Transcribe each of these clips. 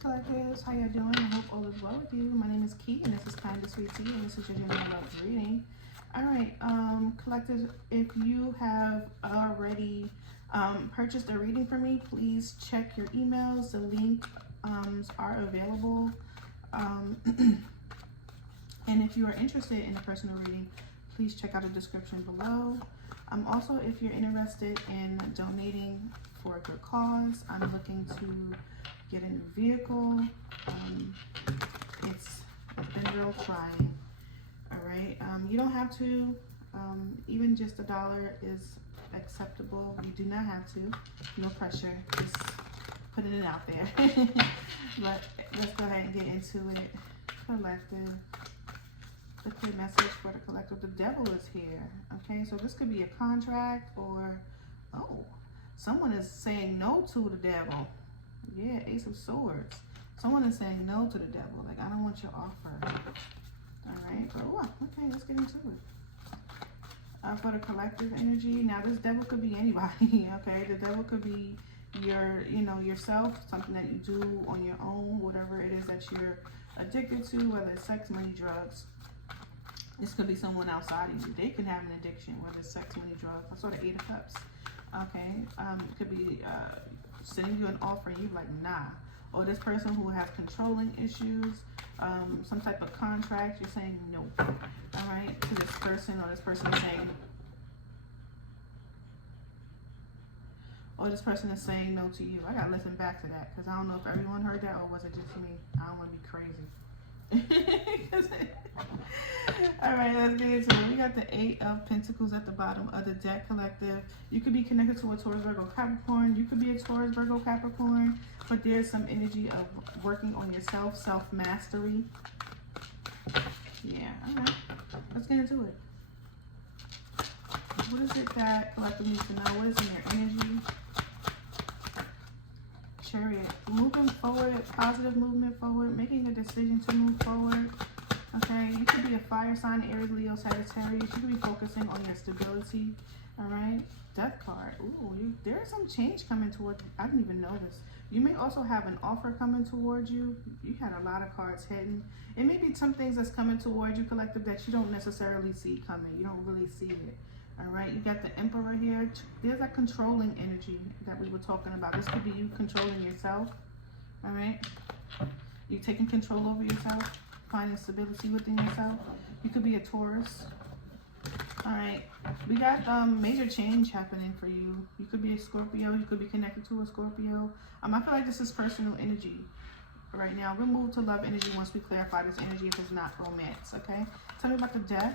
Collectors, how y'all doing? I hope all is well with you. My name is Key, and this is KindaSweetTea, and this is your general love reading. All right, collectors, if you have already purchased a reading for me, please check your emails. The links are available. And if you are interested in a personal reading, please check out the description below. Also, if you're interested in donating for a good cause, I'm looking to get a new vehicle. It's been real trying. All right, you don't have to. Even just $1 is acceptable. You do not have to. No pressure. Just putting it out there. But let's go ahead and get into it. Collective. The clear message for the collective. The devil is here. Okay, so this could be a contract, or someone is saying no to the devil. Yeah, Ace of Swords. Someone is saying no to the devil. Like, I don't want your offer. All right. Okay, let's get into it. For the collective energy. Now, this devil could be anybody. Okay, the devil could be yourself, something that you do on your own, whatever it is that you're addicted to, whether it's sex, money, drugs. This could be someone outside of you. They could have an addiction, whether it's sex, money, drugs. I saw the 8 of Cups. Okay, it could be sending you an offer and you're like, nah. Or this person who has controlling issues, some type of contract, you're saying no. All right, to this person, or this person is saying, no to you. I gotta listen back to that because I don't know if everyone heard that or was it just me. I don't want to be crazy. All right, let's get into it. We got the 8 of Pentacles at the bottom of the deck, collective. You could be connected to a Taurus, Virgo, Capricorn. You could be a Taurus, Virgo, Capricorn, but there's some energy of working on yourself, self-mastery. Yeah, all right. Let's get into it. What is it that collective needs to know? What is in your energy? Chariot. Moving forward, positive movement forward, making a decision to move forward. Okay, you could be a fire sign, Aries, Leo, Sagittarius. You could be focusing on your stability. All right, Death card. Ooh, there is some change coming towards you. I didn't even know this. You may also have an offer coming towards you. You had a lot of cards hidden. It may be some things that's coming towards you, collective, that you don't necessarily see coming. You don't really see it. All right, you got the Emperor here. There's that controlling energy that we were talking about. This could be you controlling yourself. All right, you taking control over yourself, finding stability within yourself. You could be a Taurus. All right, we got major change happening for you. You could be a Scorpio. You could be connected to a Scorpio. I feel like this is personal energy right now. We'll move to love energy once we clarify this energy if it's not romance. Okay, tell me about the Death.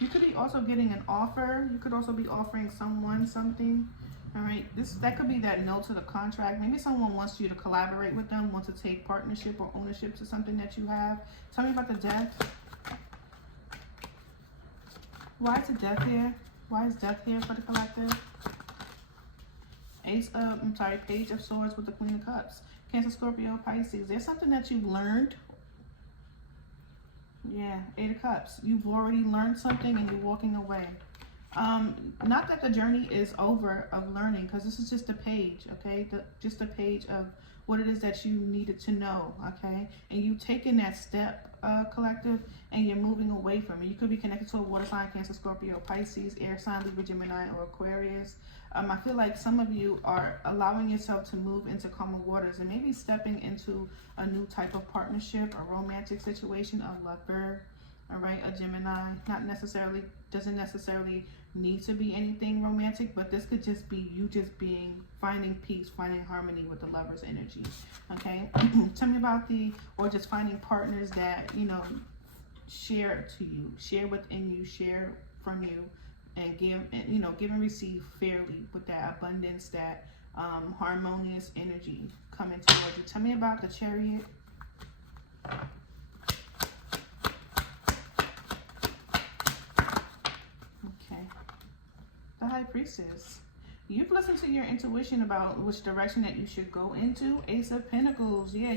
You could be also getting an offer. You could also be offering someone something. All right, that could be that no to the contract. Maybe someone wants you to collaborate with them, wants to take partnership or ownership to something that you have. Tell me about the Death. Why is the Death here? Why is Death here for the collective? Page of Swords with the Queen of Cups. Cancer, Scorpio, Pisces. There's something that you've learned. Yeah, 8 of Cups. You've already learned something and you're walking away. Not that the journey is over of learning, because this is just a page, okay? Just a page of what it is that you needed to know, okay? And you taking that step, collective, and you're moving away from it. You could be connected to a water sign, Cancer, Scorpio, Pisces, air sign, Libra, Gemini, or Aquarius. I feel like some of you are allowing yourself to move into calmer waters and maybe stepping into a new type of partnership, a romantic situation, a lover, all right, a Gemini. Doesn't necessarily need to be anything romantic, but this could just be you finding peace, finding harmony with the lover's energy, okay? Tell me about or just finding partners that, share to you, share within you, share from you, and give and receive fairly with that abundance, that harmonious energy coming towards you. Tell me about the Chariot. Okay, the High Priestess. You've listened to your intuition about which direction that you should go into. Ace of Pentacles. Yeah,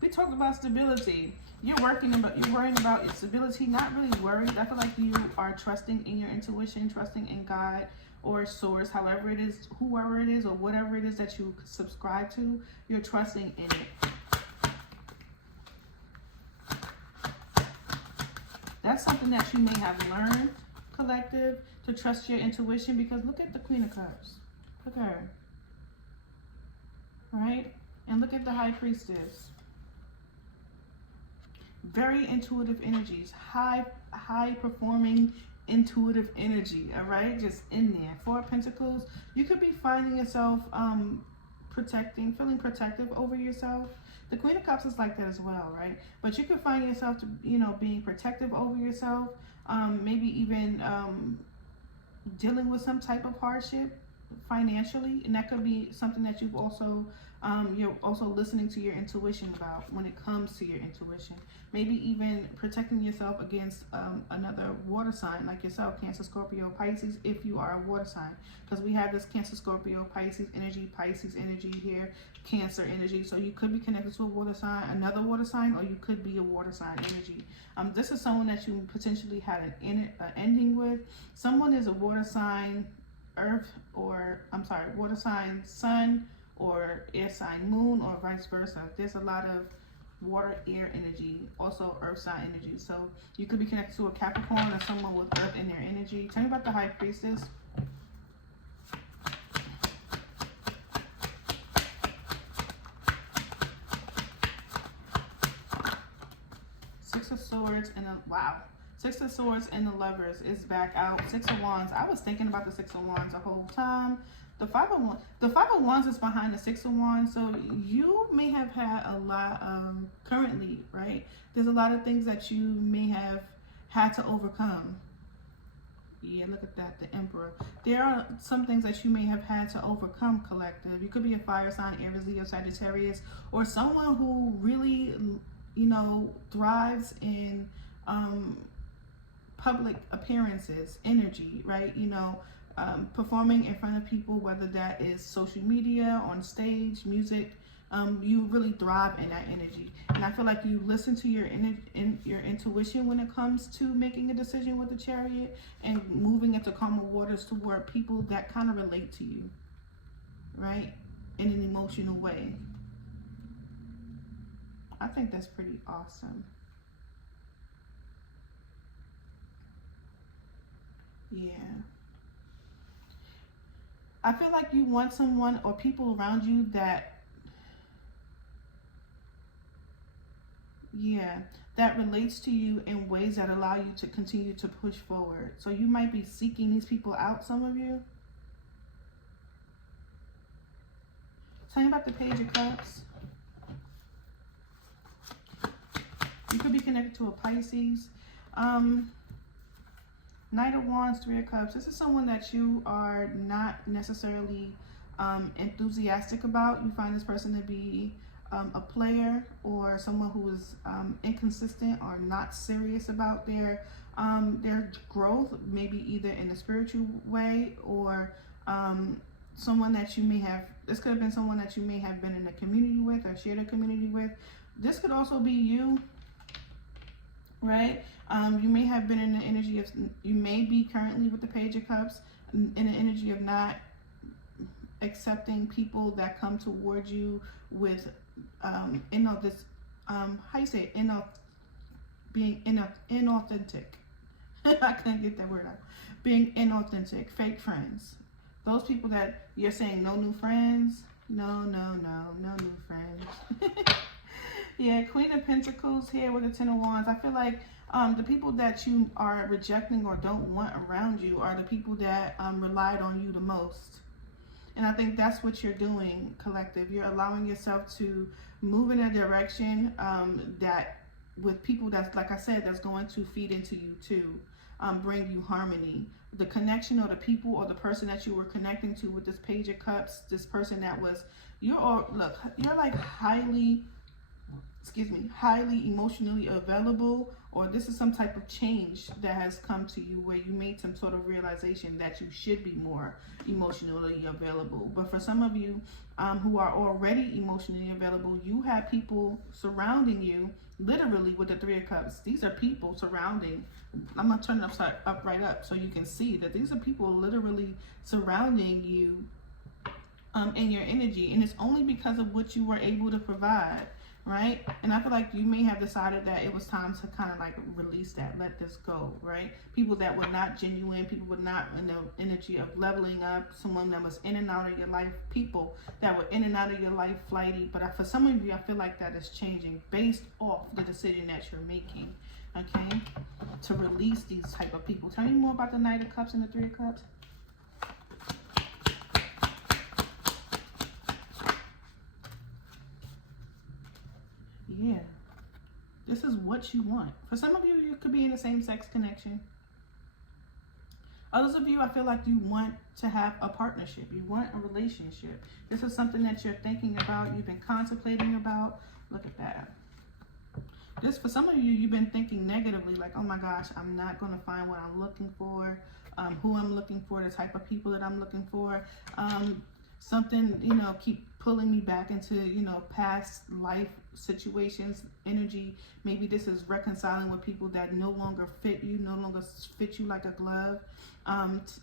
we talked about stability. You're worrying about your stability, not really worried. I feel like you are trusting in your intuition, trusting in God or source, however it is, whoever it is, or whatever it is that you subscribe to, you're trusting in it. That's something that you may have learned, collective, to trust your intuition, because look at the Queen of Cups. Look at her. Right? And look at the High Priestess. Very intuitive energies. High performing intuitive energy. All right? Just in there. Four of Pentacles. You could be finding yourself feeling protective over yourself. The Queen of Cups is like that as well, right? But you could find yourself to, being protective over yourself. Maybe even dealing with some type of hardship financially, and that could be something that you've also you're also listening to your intuition about when it comes to your intuition. Maybe even protecting yourself against another water sign like yourself, Cancer, Scorpio, Pisces, if you are a water sign, because we have this Cancer, Scorpio, Pisces energy here, Cancer energy. So you could be connected to a water sign, another water sign, or you could be a water sign energy. This is someone that you potentially had an ending with. Someone is a water sign Earth, or water sign Sun, or air sign Moon, or vice versa. There's a lot of water, air energy, also earth sign energy. So you could be connected to a Capricorn or someone with earth in their energy. Tell me about the High Priestess. Six of Swords and Six of Swords and the Lovers is back out. Six of Wands. I was thinking about the Six of Wands the whole time. The Five of Wands is behind the Six of Wands. So you may have had a lot currently, right? There's a lot of things that you may have had to overcome. Yeah, look at that, the Emperor. There are some things that you may have had to overcome, collective. You could be a fire sign, Aries, Leo, Sagittarius, or someone who really, thrives in public appearances, energy, right? Performing in front of people, whether that is social media, on stage, music, you really thrive in that energy. And I feel like you listen to your intuition when it comes to making a decision with the Chariot and moving into calmer waters toward people that kind of relate to you, right? In an emotional way. I think that's pretty awesome. Yeah. I feel like you want someone or people around you that, that relates to you in ways that allow you to continue to push forward. So you might be seeking these people out, some of you. Tell me about the Page of Cups. You could be connected to a Pisces. Knight of Wands, Three of Cups. This is someone that you are not necessarily enthusiastic about. You find this person to be a player, or someone who is inconsistent or not serious about their growth, maybe either in a spiritual way, or someone that you may have, this could have been someone that you may have been in a community with or shared a community with. This could also be you, right? You may have been in the energy of, you may be currently with the Page of Cups in the energy of not accepting people that come toward you with being inauthentic. I couldn't get that word out. Being inauthentic, fake friends. Those people that you're saying no new friends. No new friends. Yeah, Queen of Pentacles here with the Ten of Wands. I feel like the people that you are rejecting or don't want around you are the people that relied on you the most. And I think that's what you're doing, collective. You're allowing yourself to move in a direction that with people that's, like I said, that's going to feed into you too, bring you harmony. The connection or the people or the person that you were connecting to with this Page of Cups, this person that was, you're like highly emotionally available, or this is some type of change that has come to you where you made some sort of realization that you should be more emotionally available. But for some of you who are already emotionally available, you have people surrounding you, literally with the Three of Cups. These are people surrounding, I'm going to turn it right up so you can see that these are people literally surrounding you in your energy, and it's only because of what you were able to provide. right? And I feel like you may have decided that it was time to kind of like release that, let this go, right? People that were not genuine, people were not in the energy of leveling up, someone that was in and out of your life, people that were in and out of your life flighty. But for some of you, I feel like that is changing based off the decision that you're making, okay? To release these type of people. Tell me more about the Knight of Cups and the Three of Cups. Yeah, this is what you want. For some of you, you could be in a same-sex connection. Others of you, I feel like you want to have a partnership. You want a relationship. This is something that you're thinking about, you've been contemplating about. Look at that. This, for some of you, you've been thinking negatively, like, oh my gosh, I'm not going to find what I'm looking for, who I'm looking for, the type of people that I'm looking for. Something, you know, keep pulling me back into, you know, past life situations, energy. Maybe this is reconciling with people that no longer fit you, no longer fit you like a glove.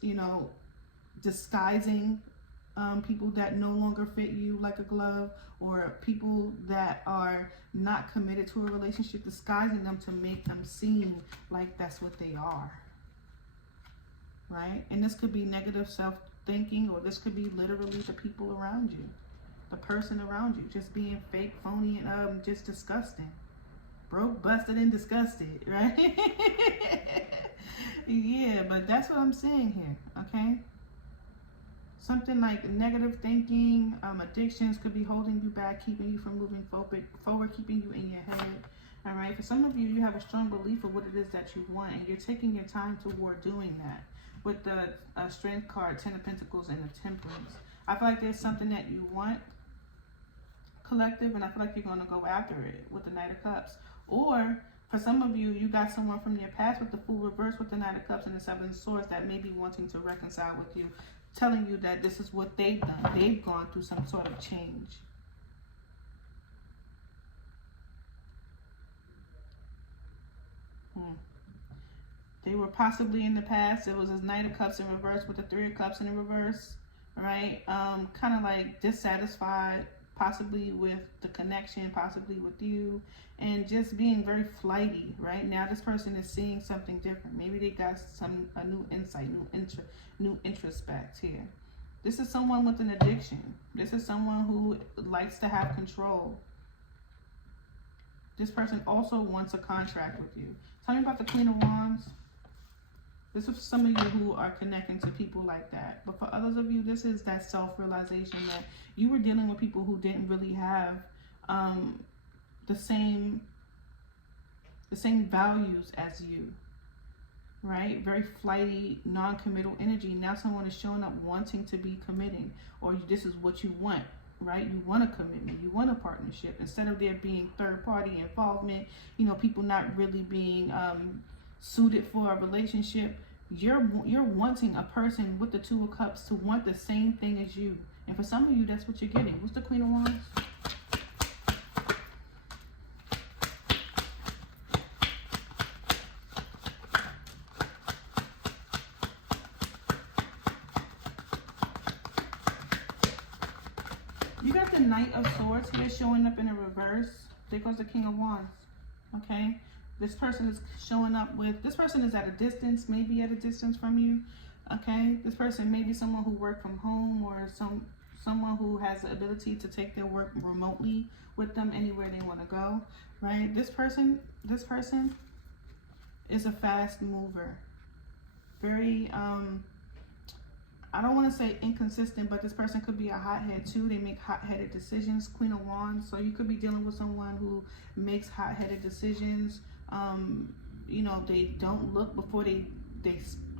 You know, disguising people that no longer fit you like a glove, or people that are not committed to a relationship, disguising them to make them seem like that's what they are, right? And this could be negative self-thinking, or this could be literally the people around you, the person around you, just being fake, phony, and just disgusting. Broke, busted, and disgusted, right? Yeah, but that's what I'm saying here, okay? Something like negative thinking, addictions could be holding you back, keeping you from moving forward, keeping you in your head. All right, for some of you, you have a strong belief of what it is that you want, and you're taking your time toward doing that. With the Strength card, 10 of Pentacles, and the Temperance. I feel like there's something that you want, collective, and I feel like you're going to go after it with the Knight of Cups. Or for some of you, you got someone from your past with the Fool reverse, with the Knight of Cups and the Seven of Swords, that may be wanting to reconcile with you, telling you that this is what they've done. They've gone through some sort of change. They were possibly in the past. It was a Knight of Cups in reverse with the Three of Cups in reverse, right? Kind of like dissatisfied, possibly with the connection, possibly with you, and just being very flighty, right? Now this person is seeing something different. Maybe they got a new insight, new introspect here. This is someone with an addiction. This is someone who likes to have control. This person also wants a contract with you. Tell me about the Queen of Wands. This is some of you who are connecting to people like that. But for others of you, this is that self-realization that you were dealing with people who didn't really have the same values as you, right? Very flighty, non-committal energy. Now someone is showing up wanting to be committing, or this is what you want, right? You want a commitment, you want a partnership. Instead of there being third-party involvement, you know, people not really being suited for a relationship, you're wanting a person with the Two of Cups to want the same thing as you. And for some of you, that's what you're getting. What's the Queen of Wands? You got the Knight of Swords here showing up in a reverse. There goes the King of Wands, okay? This person is showing up with, this person is at a distance, maybe at a distance from you, okay? This person may be someone who works from home, or someone who has the ability to take their work remotely with them anywhere they want to go, right? This person is a fast mover. Very, I don't want to say inconsistent, but this person could be a hothead too. They make hot-headed decisions. Queen of Wands. So you could be dealing with someone who makes hot-headed decisions. You know, they don't look before they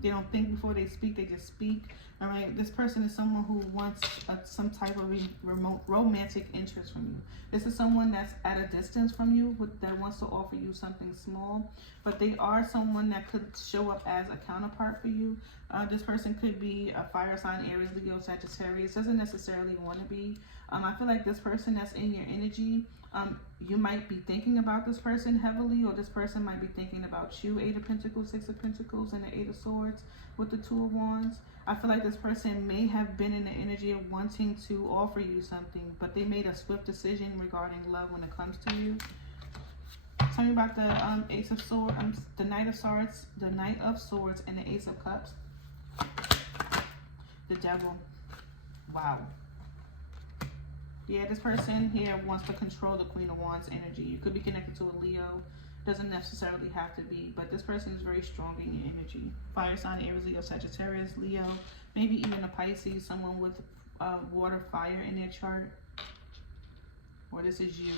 don't think before they speak. They just speak. All right. This person is someone who wants some type of remote romantic interest from you. This is someone that's at a distance from you, that wants to offer you something small, but they are someone that could show up as a counterpart for you. This person could be a fire sign, Aries, Leo, Sagittarius. Doesn't necessarily want to be. I feel like this person that's in your energy You might be thinking about this person heavily, or this person might be thinking about you. 8 of Pentacles, 6 of Pentacles, and the 8 of Swords with the 2 of Wands. I feel like this person may have been in the energy of wanting to offer you something, but they made a swift decision regarding love when it comes to you. Tell me about the Ace of Swords, the Knight of Swords, and the Ace of Cups. The Devil. Wow. Yeah, this person here wants to control the Queen of Wands energy. You could be connected to a Leo. Doesn't necessarily have to be, but this person is very strong in your energy. Fire sign, Aries, Leo, Sagittarius, Leo, maybe even a Pisces, someone with water, fire in their chart. Or this is you.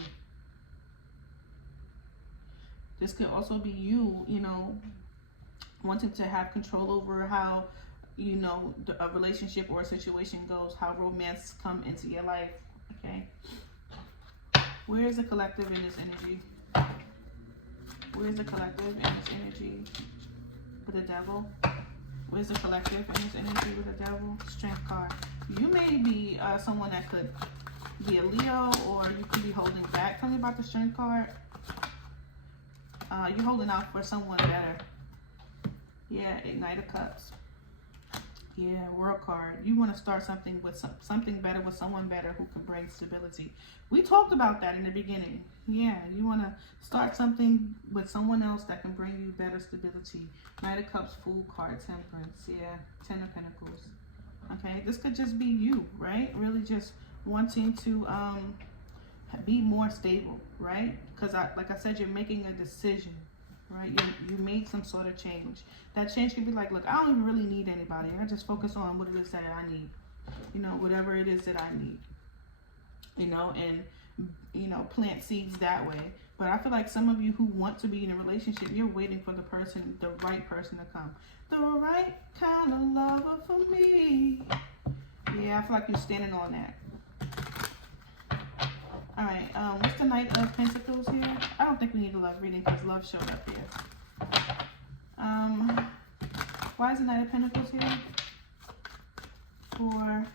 This could also be you, you know, wanting to have control over how, you know, a relationship or a situation goes, how romance come into your life, okay? Where is the collective in this energy? Where's the collective in this energy with the Devil? Where's the collective in this energy with the Devil? Strength card. You may be someone that could be a Leo, or you could be holding back. Tell me about the Strength card. You're holding out for someone better. Yeah, Knight of Cups. Yeah, World card. You want to start something with something better with someone better who can bring stability. We talked about that in the beginning. Yeah, you want to start something with someone else that can bring you better stability. Knight of Cups, Fool card, Temperance. Yeah, 10 of Pentacles. Okay, this could just be you, right? Really just wanting to be more stable, right? Because like I said, you're making a decision, right? You made some sort of change. That change could be like, look, I don't even really need anybody. I just focus on what it is that I need. You know, whatever it is that I need. You know, and, you know, plant seeds that way. But I feel like some of you who want to be in a relationship, you're waiting for the right person to come. The right kind of lover for me. Yeah, I feel like you're standing on that. All right, what's the Knight of Pentacles here? I don't think we need a love reading because love showed up here. Why is the Knight of Pentacles here? For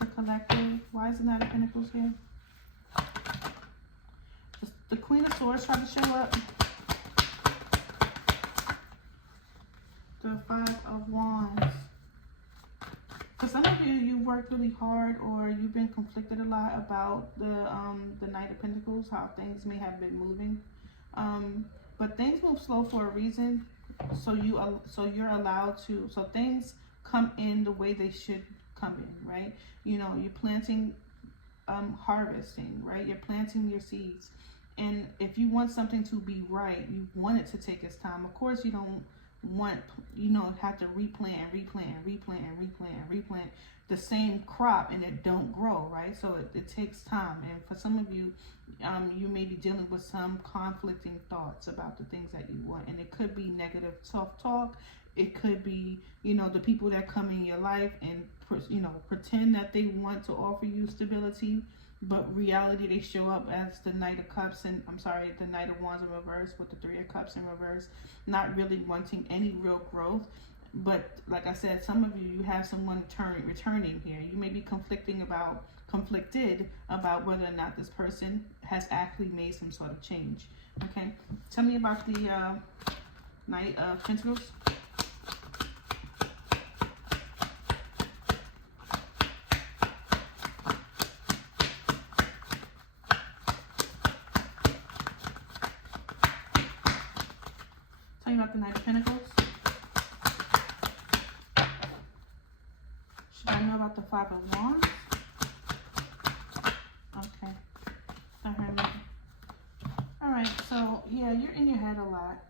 the collective. Why is the Knight of Pentacles here? The Queen of Swords tried to show up. The 5 of Wands. For some of you, you worked really hard, or you've been conflicted a lot about the Knight of Pentacles, how things may have been moving. But things move slow for a reason. So you're allowed to. So things come in the way they should come in, right? You know, you're planting, harvesting, right? You're planting your seeds, and if you want something to be right, you want it to take its time. Of course, you don't want, you know, have to replant the same crop and it don't grow, right? So it takes time. And for some of you, you may be dealing with some conflicting thoughts about the things that you want, and it could be negative self-talk. It could be, you know, the people that come in your life and, you know, pretend that they want to offer you stability, but reality they show up as the Knight of Cups and, the Knight of Wands in reverse with the 3 of Cups in reverse, not really wanting any real growth. But like I said, some of you have someone returning here. You may be conflicted about whether or not this person has actually made some sort of change. Okay, tell me about the Knight of Pentacles. Tell me about the Knight of Pentacles. Should I know about the 5 of Wands? Okay. All right, so yeah, you're in your head a lot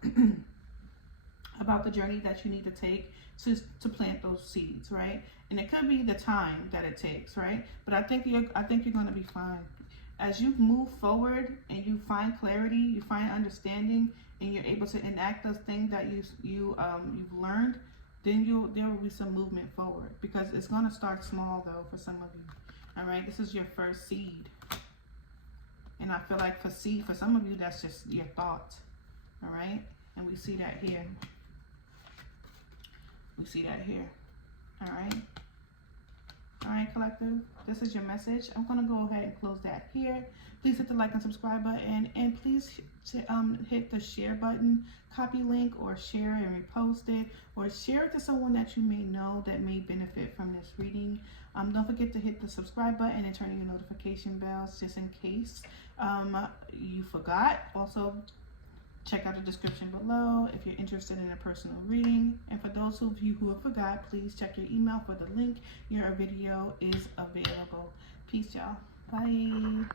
about the journey that you need to take to plant those seeds, right? And it could be the time that it takes, right? But I think you're going to be fine. As you move forward and you find clarity, you find understanding, and you're able to enact those things that you've learned, then there will be some movement forward, because it's going to start small though for some of you. All right, this is your first seed, and I feel like for some of you, that's just your thought. All right, and we see that here. We see that here. All right. All right, collective, this is your message. I'm going to go ahead and close that here. Please hit the like and subscribe button, and please hit the share button, copy link, or share and repost it, or share it to someone that you may know that may benefit from this reading. Don't forget to hit the subscribe button and turn on your notification bells just in case you forgot. Also, check out the description below if you're interested in a personal reading. And for those of you who have forgot, please check your email for the link. Your video is available. Peace, y'all. Bye.